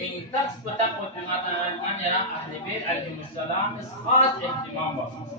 min tas petak pertengahkan yang ahli bait alaihissalam khas ihtimam bagus.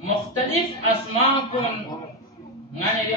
مختلف اسماءكم mana ini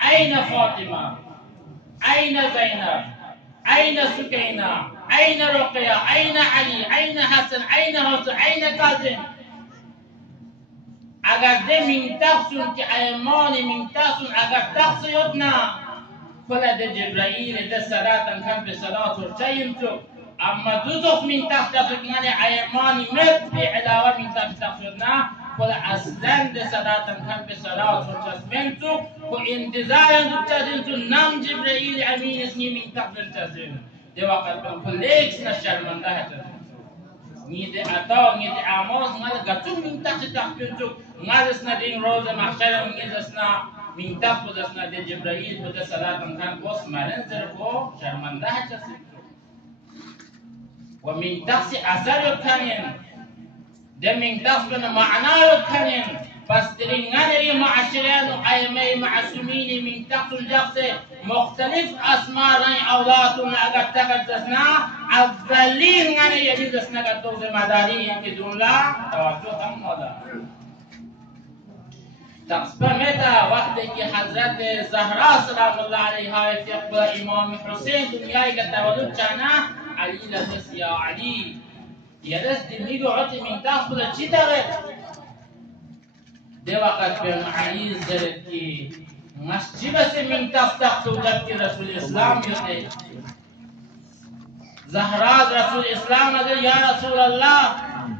أين فاطمة أين زينب أين سكينة أين رقية أين علي أين حسن أين حسين أين كاظم اگر ده من تقصون که ایمانی من تقصون اگر تقصیدنا فلا ده جبرائیل ده صلاتن کن به صلات و چیم تو اما دو دخ من تقصیدنا که ایمانی مد به علاوه من تقصیدنا فلا اصلا ده صلاتن کن به صلات و چیم تو و انتظار دو چیم تو نام جبرائیل امین اسمی من تقصیدنا ده وقت بن فلیکس نشرمنده هست نيد أتاو نيد أعماز نال قطع من تحت تحتو نالسنا دين روز محشر نيدسنا من تحت دسنا دي جبرائيل بده صلاة كان قوس مرنزر كو شرمنده هچسي ومن تحت أثر كانين ده من تحت بنا معنى كانين بس درين غنري معاشرين وأيمي معصومين من تحت الجخص مختلف أسماء رأي أولادهم أقد تقدسنا أولين غنري يجدسنا قد دوز مداري ينكدون لا توجه هم ولا تقصبه متى وقت كي حضرت زهراء سلام الله عليها يقبل إمام حسين دنياي قد تولد كان علي لدس يا علي يدس دميقو عطي من تحت بلا چي تغير ده وقت به معانی زرد کی مسجد سے من تخت وجد کی رسول اسلام یوتے زهرا رسول اسلام نے یا رسول اللہ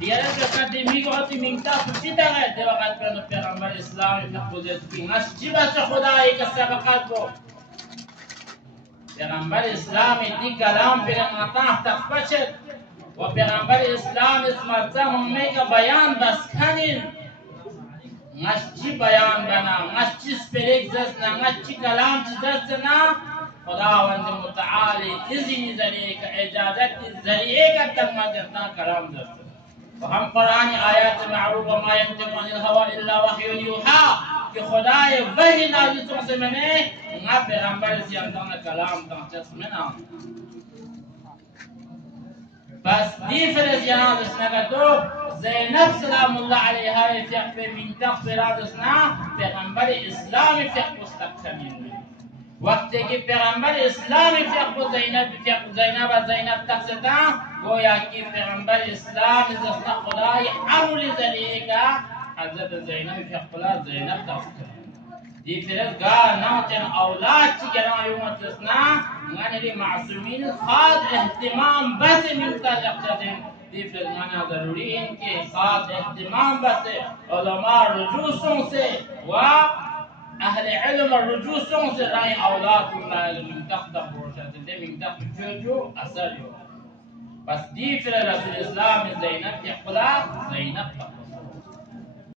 یہ کہ دمی کو تی من تخت سیدھا ہے ده وقت به پیغمبر اسلام وجد کی مسجد سے خدای کا سبقت کو پیغمبر اسلام دی کلام پر مطاع تخبشت و پیغمبر اسلام اس مرتبه میں کا بیان بس کنین نشچی بیان بنا نشچی سپلیک زسنا نشچی کلام چی زسنا خداوند متعالی اذن ذریعے کا اجازت ذریعے کا تکمہ جتنا کلام زسنا وهم قرآن آیات معروف وما ينطق عن الهوى الا وحی یوحا کہ خدای وحی نازل تو سے میں نا پیغمبر سے اندر کلام تحت منا بس دي فرزيان اسنقدو زينب سلام الله عليها يفيق من تغفر اسنا پیغمبر اسلام يفيق مستقيمين وقت کہ پیغمبر اسلام يفيق زينب تقصدا گویا کہ پیغمبر اسلام اسنا خدای امر ذریعے کا حضرت زینب يفيق زینب تقصدا دي فرز قال نوتن اولاد تجرا يوم تسنا غنري معصومين خاص اهتمام بس من تجقدن دي فرز معنى ضروري ان کے خاص اهتمام بس علماء رجوسوں سے و اهل علم الرجوسوں سے رائے اولاد اللہ من تخت پروشت دے من تخت جو اثر بس دي فرز رسول اسلام زینب يقبل زینب